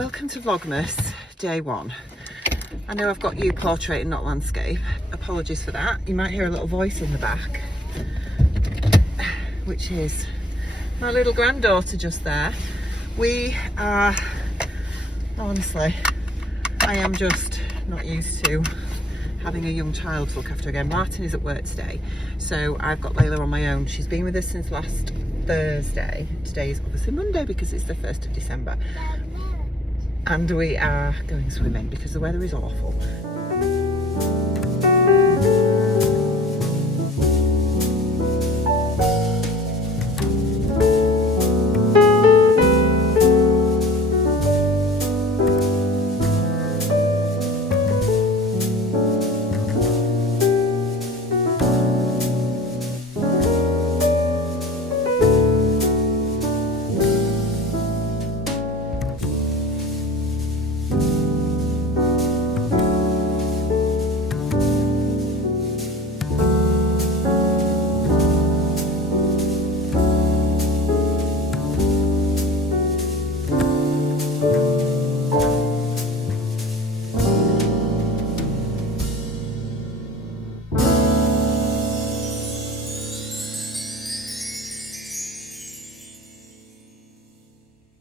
welcome to Vlogmas Day 1. I know I've got you portrait and not landscape. Apologies for that. You might hear a little voice in the back, which is my little granddaughter just there. We are, honestly, I am just not used to having a young child to look after again. Martin is at work today, so I've got Layla on my own. She's been with us since last Thursday. Today is obviously Monday because it's the 1st of December. And we are going swimming because the weather is awful.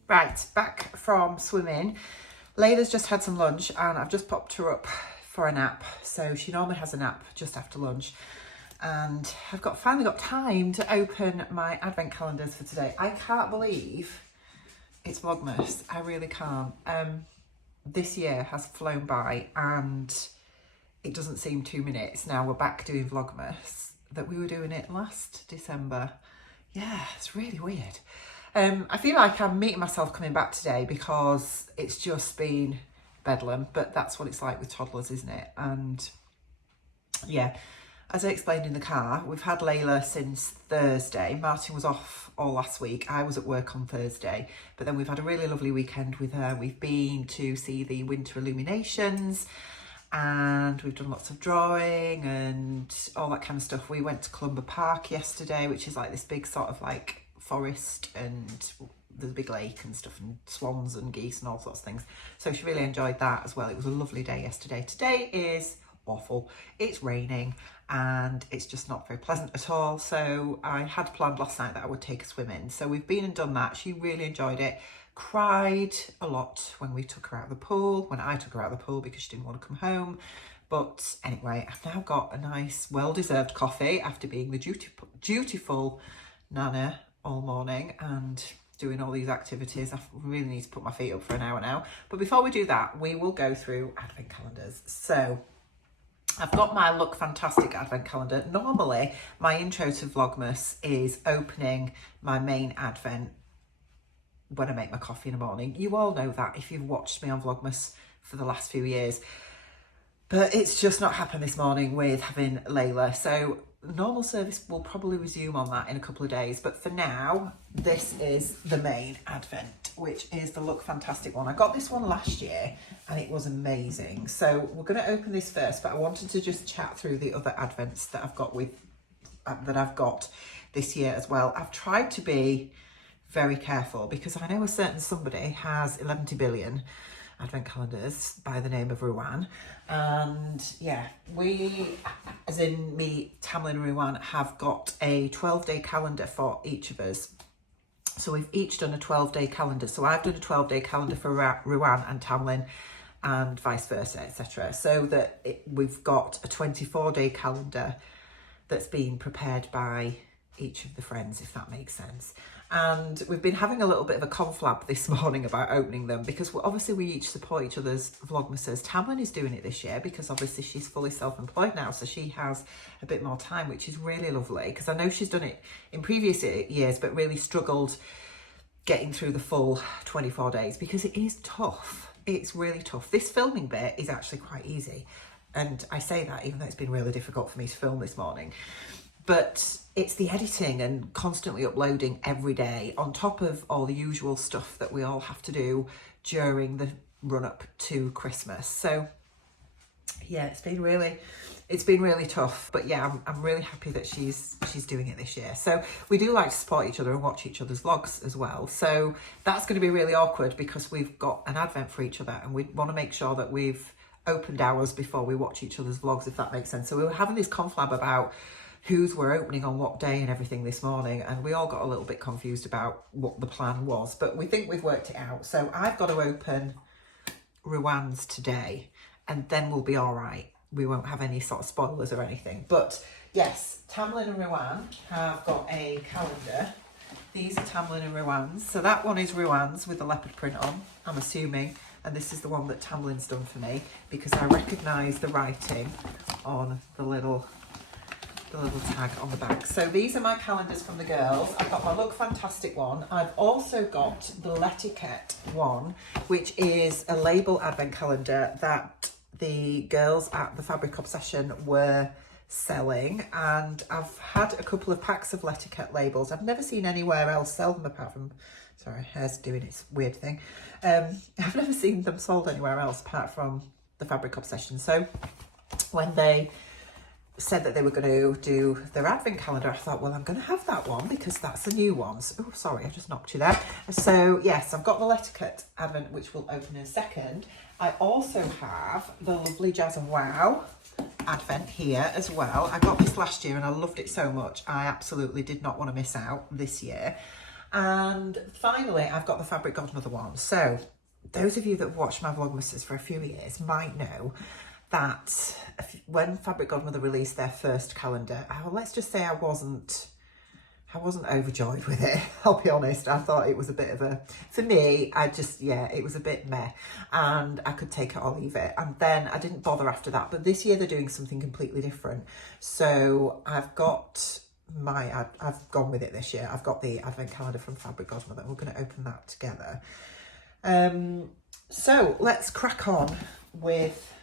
Right, back from swimming. Layla's just had some lunch and I've just popped her up for a nap. So she normally has a nap just after lunch. And I've finally got time to open my advent calendars for today. I can't believe it's Vlogmas. I really can't. This year has flown by and it doesn't seem 2 minutes. Now we're back doing Vlogmas, that we were doing it last December. Yeah, it's really weird. I feel like I'm meeting myself coming back today because it's just been bedlam, but that's what it's like with toddlers, isn't it? And yeah, as I explained in the car, we've had Layla since Thursday. Martin was off all last week. I was at work on Thursday, but then we've had a really lovely weekend with her. We've been to see the winter illuminations and we've done lots of drawing and all that kind of stuff. We went to Clumber Park yesterday, which is like this big sort of like forest, and there's a big lake and stuff and swans and geese and all sorts of things. So she really enjoyed that as well. It was a lovely day yesterday. Today is awful. It's raining and it's just not very pleasant at all. So I had planned last night that I would take her swimming. So we've been and done that. She really enjoyed it. Cried a lot when we took her out of the pool, when I took her out of the pool because she didn't want to come home. But anyway, I've now got a nice, well-deserved coffee after being the dutiful Nana all morning and doing all these activities. I really need to put my feet up for an hour now. But before we do that, we will go through advent calendars. So I've got my Look Fantastic advent calendar. Normally, my intro to Vlogmas is opening my main advent when I make my coffee in the morning. You all know that if you've watched me on Vlogmas for the last few years. But it's just not happened this morning with having Layla. So normal service will probably resume on that in a couple of days. But for now, this is the main advent, which is the Look Fantastic one. I got this one last year and it was amazing. So we're going to open this first, but I wanted to just chat through the other advents that I've got this year as well. I've tried to be very careful because I know a certain somebody has 11 billion advent calendars by the name of Ruan, and yeah, we, as in me, Tamlin and Ruan, have got a 12-day calendar for each of us. So we've each done a 12-day calendar. So I've done a 12-day calendar for Ruan and Tamlin and vice versa, etc. So that we've got a 24-day calendar that's been prepared by each of the friends, if that makes sense. And we've been having a little bit of a conflab this morning about opening them because obviously we each support each other's Vlogmases. Tamlin is doing it this year because obviously she's fully self-employed now, so she has a bit more time, which is really lovely because I know she's done it in previous years but really struggled getting through the full 24 days because it is tough. It's really tough. This filming bit is actually quite easy, and I say that even though it's been really difficult for me to film this morning. But it's the editing and constantly uploading every day on top of all the usual stuff that we all have to do during the run up to Christmas. So yeah, it's been really it's been really tough, but yeah, I'm really happy that she's doing it this year. So we do like to support each other and watch each other's vlogs as well. So that's going to be really awkward because we've got an advent for each other and we want to make sure that we've opened ours before we watch each other's vlogs, if that makes sense. So we were having this conflab about whose we're opening on what day and everything this morning, and we all got a little bit confused about what the plan was, but we think we've worked it out. So I've got to open Ruan's today and then we'll be all right. We won't have any sort of spoilers or anything. But yes, Tamlin and Ruan have got a calendar. These are Tamlin and Ruan's. So that one is Ruan's with the leopard print on, I'm assuming. And this is the one that Tamlin's done for me because I recognise the writing on the little tag on the back. So these are my calendars from the girls. I've got my Look Fantastic one. I've also got the L'Etiquette one, which is a label advent calendar that the girls at the Fabric Obsession were selling, and I've had a couple of packs of L'Etiquette labels. I've never seen anywhere else sell them apart from, sorry, hair's doing its weird thing. I've never seen them sold anywhere else apart from the Fabric Obsession. So when they said that they were going to do their advent calendar, I thought, well, I'm going to have that one because that's a new one. So, oh, sorry, I just knocked you there. So yes, I've got the L'Etiquette advent, which will open in a second. I also have the lovely Jazz and Wow advent here as well. I got this last year and I loved it so much. I absolutely did not want to miss out this year. And finally, I've got the Fabric Godmother one. So those of you that have watched my Vlogmas for a few years might know that when Fabric Godmother released their first calendar, let's just say I wasn't overjoyed with it. I'll be honest. I thought it was a bit of a, for me, it was a bit meh, and I could take it or leave it. And then I didn't bother after that. But this year they're doing something completely different. So I've gone with it this year. I've got the advent calendar from Fabric Godmother. We're going to open that together. So let's crack on with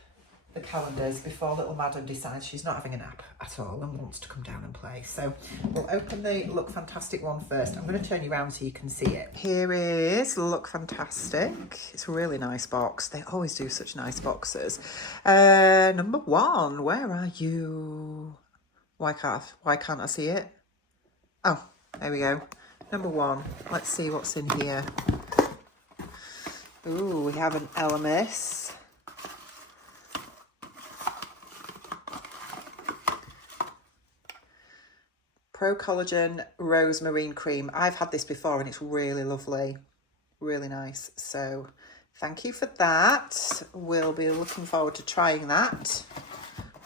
the calendars before little madam decides she's not having a nap at all and wants to come down and play. So we'll open the Look Fantastic one first. I'm going to turn you around so you can see it. Here is Look Fantastic. It's a really nice box. They always do such nice boxes. Number one, where are you? Why can't I see it? Oh, there we go. Number one. Let's see what's in here. Ooh, we have an Elemis. Pro Collagen Rose Marine Cream. I've had this before and it's really lovely. Really nice. So thank you for that. We'll be looking forward to trying that.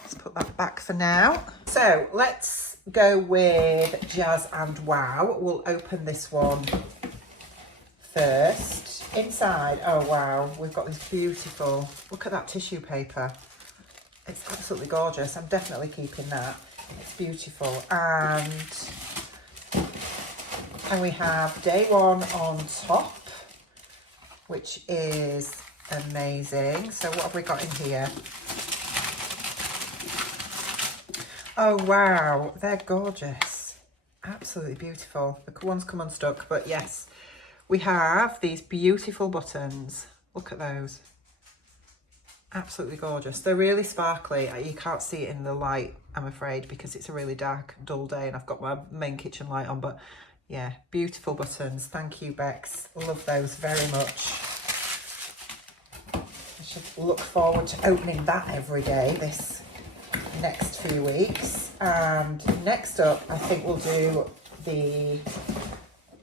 Let's put that back for now. So let's go with Jazz and Wow. We'll open this one first. Inside, oh wow, we've got this beautiful, look at that tissue paper. It's absolutely gorgeous. I'm definitely keeping that. It's beautiful. And we have Day One on top, which is amazing. So what have we got in here? Oh wow, they're gorgeous. Absolutely beautiful. The ones come unstuck, but yes, we have these beautiful buttons. Look at those. Absolutely gorgeous. They're really sparkly. You can't see it in the light, I'm afraid, because it's a really dark, dull day and I've got my main kitchen light on. But yeah, beautiful buttons. Thank you, Bex. Love those very much. I should look forward to opening that every day this next few weeks. And next up, I think we'll do the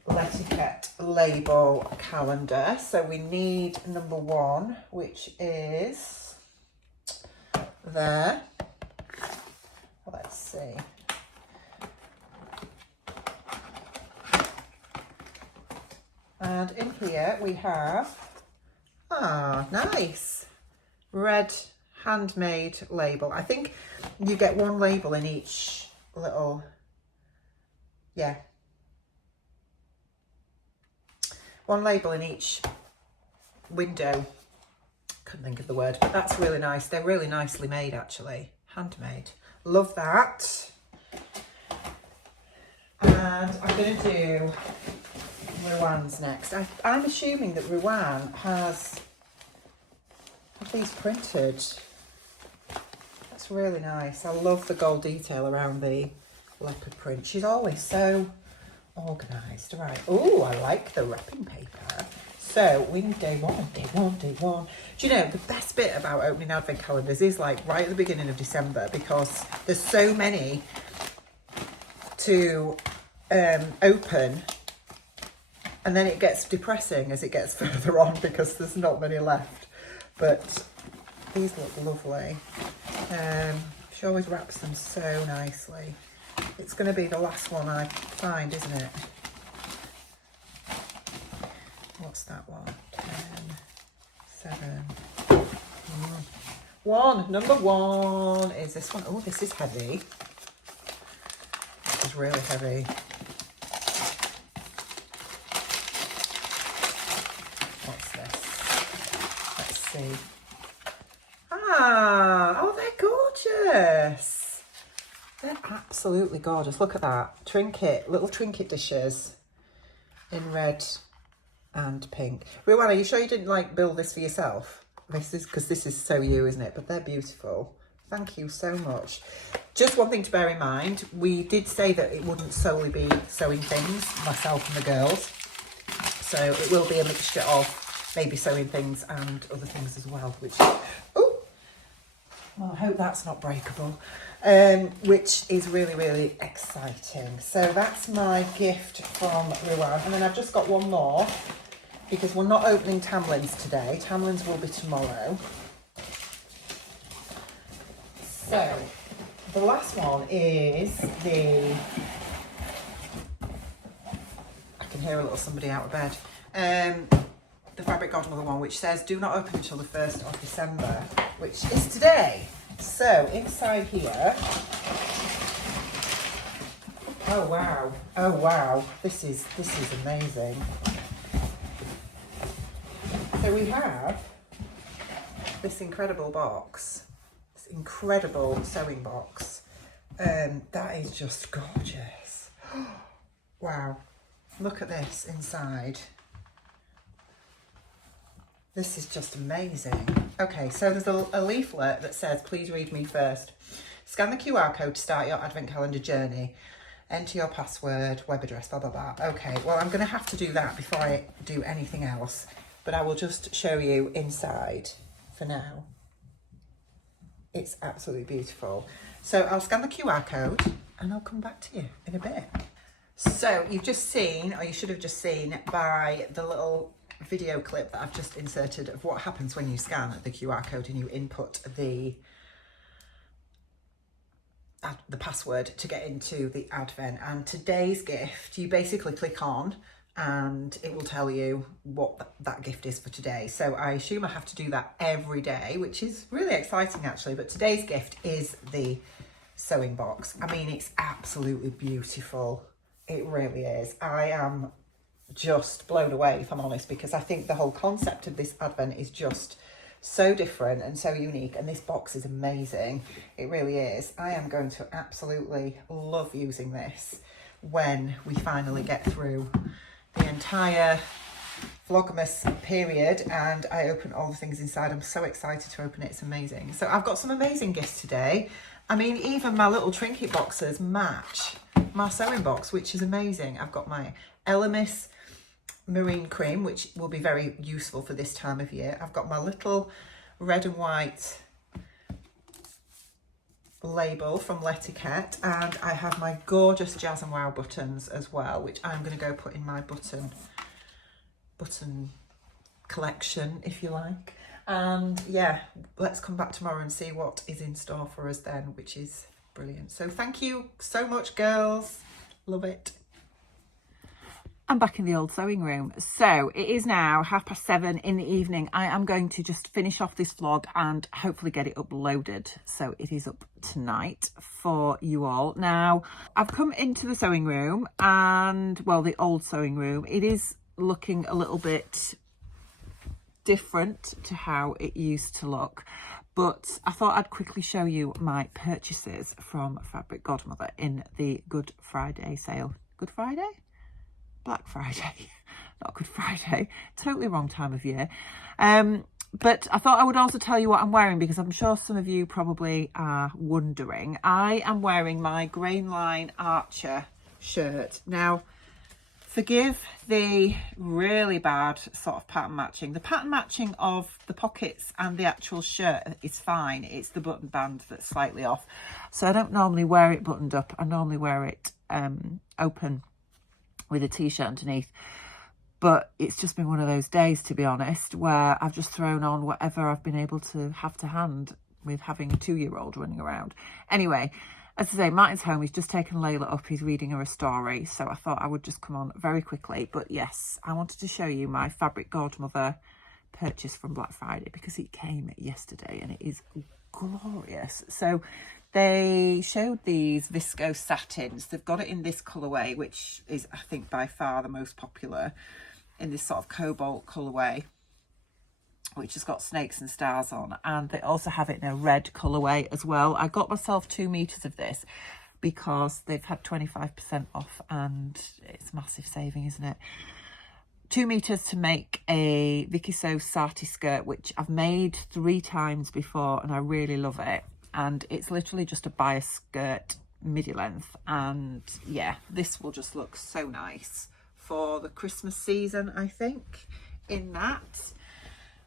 L'Etiquette label calendar. So we need number one, which is there. Let's see. And in here we have, nice, red handmade label. I think you get one label in each little, one label in each window. Couldn't think of the word, but that's really nice. They're really nicely made, actually. Handmade. Love that. And I'm going to do Ruan's next. I'm assuming that Ruan has these printed. Let's That's really nice. I love the gold detail around the leopard print. She's always so organised. Right. Oh, I like the wrapping paper. So we need day one. Do you know, the best bit about opening advent calendars is like right at the beginning of December, because there's so many to open, and then it gets depressing as it gets further on because there's not many left. But these look lovely. She always wraps them so nicely. It's going to be the last one I find, isn't it? What's that one? 10, 7, 1. Number 1 is this one. Oh, this is heavy. This is really heavy. What's this? Let's see. Ah, oh, they're gorgeous. They're absolutely gorgeous. Look at that. Trinket, little trinket dishes in red and pink. Rowan, are you sure you didn't like build this for yourself? This is because this is so you, isn't it? But they're beautiful. Thank you so much. Just one thing to bear in mind. We did say that it wouldn't solely be sewing things, myself and the girls. So it will be a mixture of maybe sewing things and other things as well, which, oh, well, I hope that's not breakable, which is really, really exciting. So that's my gift from Rowan. And then I've just got one more, because we're not opening Tamlin's today. Tamlin's will be tomorrow. So the last one is the, I can hear a little somebody out of bed, the Fabric Godmother one, which says do not open until the 1st of December, which is today. So inside here, oh wow, this is amazing. So we have this incredible box, this incredible sewing box. That is just gorgeous. Wow, look at this inside. This is just amazing. Okay, so there's a leaflet that says, please read me first. Scan the QR code to start your advent calendar journey. Enter your password, web address, blah, blah, blah. Okay, well, I'm going to have to do that before I do anything else. But I will just show you inside for now. It's absolutely beautiful. So I'll scan the QR code and I'll come back to you in a bit. So you've just seen, or you should have just seen by the little video clip that I've just inserted of what happens when you scan the QR code and you input the password to get into the advent. And today's gift, you basically click on and it will tell you what that gift is for today. So I assume I have to do that every day, which is really exciting actually. But today's gift is the sewing box. I mean, it's absolutely beautiful. It really is. I am just blown away, if I'm honest, because I think the whole concept of this advent is just so different and so unique, and this box is amazing. It really is. I am going to absolutely love using this when we finally get through the entire Vlogmas period and I open all the things inside. I'm so excited to open it. It's amazing. So I've got some amazing gifts today. I mean, even my little trinket boxes match my sewing box, which is amazing. I've got my Elemis marine cream, which will be very useful for this time of year. I've got my little red and white label from L'Etiquette, and I have my gorgeous Jazz and Wow buttons as well, which I'm going to go put in my button collection, if you like. And yeah, let's come back tomorrow and see what is in store for us then, which is brilliant. So thank you so much, girls. Love it. I'm back in the old sewing room. So it is now 7:30 in the evening. I am going to just finish off this vlog and hopefully get it uploaded. So it is up tonight for you all. Now, I've come into the sewing room and, well, the old sewing room. It is looking a little bit different to how it used to look. But I thought I'd quickly show you my purchases from Fabric Godmother in the Good Friday sale. Good Friday? Black Friday, not Good Friday, totally wrong time of year. But I thought I would also tell you what I'm wearing, because I'm sure some of you probably are wondering. I am wearing my Grainline Archer shirt. Now, forgive the really bad sort of pattern matching. The pattern matching of the pockets and the actual shirt is fine. It's the button band that's slightly off. So I don't normally wear it buttoned up. I normally wear it open with a t-shirt underneath. But it's just been one of those days, to be honest, where I've just thrown on whatever I've been able to have to hand with having a 2-year-old running around. Anyway, as I say, Martin's home. He's just taken Layla up. He's reading her a story. So I thought I would just come on very quickly. But yes, I wanted to show you my fabric Godmother purchase from Black Friday, because it came yesterday and it is glorious. So they showed these viscose satins. They've got it in this colourway, which is, I think, by far the most popular, in this sort of cobalt colourway, which has got snakes and stars on. And they also have it in a red colourway as well. I got myself 2 meters of this because they've had 25% off, and it's massive saving, isn't it? 2 meters to make a Vicky So Sati skirt, which I've made 3 times before and I really love it. And it's literally just a bias skirt, midi length. And yeah, this will just look so nice for the Christmas season, I think, in that.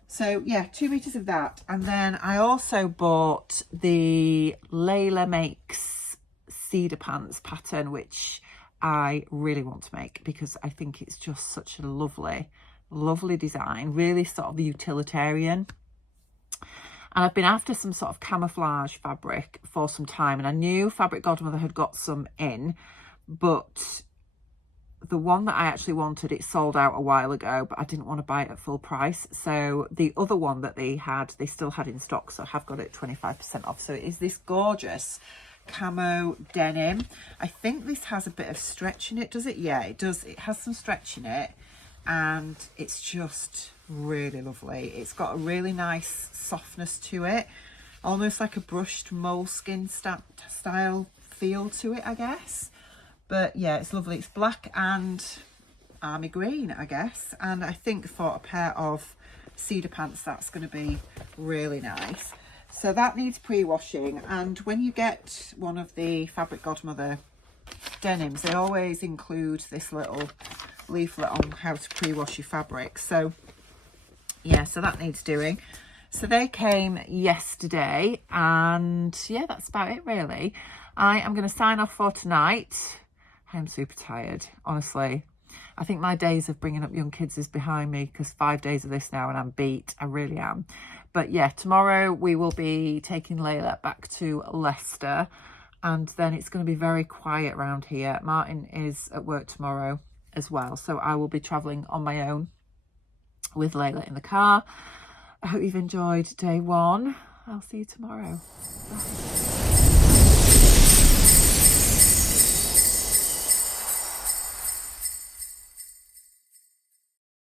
So yeah, 2 meters of that. And then I also bought the Layla Makes cedar pants pattern, which I really want to make, because I think it's just such a lovely, lovely design, really sort of utilitarian. And I've been after some sort of camouflage fabric for some time, and I knew Fabric Godmother had got some in, but the one that I actually wanted, it sold out a while ago, but I didn't want to buy it at full price. So the other one that they still had in stock, so I have got it 25% off. So it is this gorgeous camo denim. I think this has a bit of stretch in it, does it? Yeah, it does. It has some stretch in it, and it's just really lovely. It's got a really nice softness to it, almost like a brushed moleskin style feel to it, I guess. But yeah, it's lovely. It's black and army green, I guess. And I think for a pair of cedar pants, that's going to be really nice. So that needs pre-washing. And when you get one of the Fabric Godmother denims, they always include this little leaflet on how to pre-wash your fabric. So yeah, so that needs doing. So they came yesterday, and yeah, that's about it really. I am going to sign off for tonight. I'm super tired, honestly. I think my days of bringing up young kids is behind me, because 5 days of this now and I'm beat. I really am. But yeah, tomorrow we will be taking Layla back to Leicester, and then it's going to be very quiet around here. Martin is at work tomorrow as well, so I will be travelling on my own with Layla in the car. I hope you've enjoyed day 1. I'll see you tomorrow. Bye.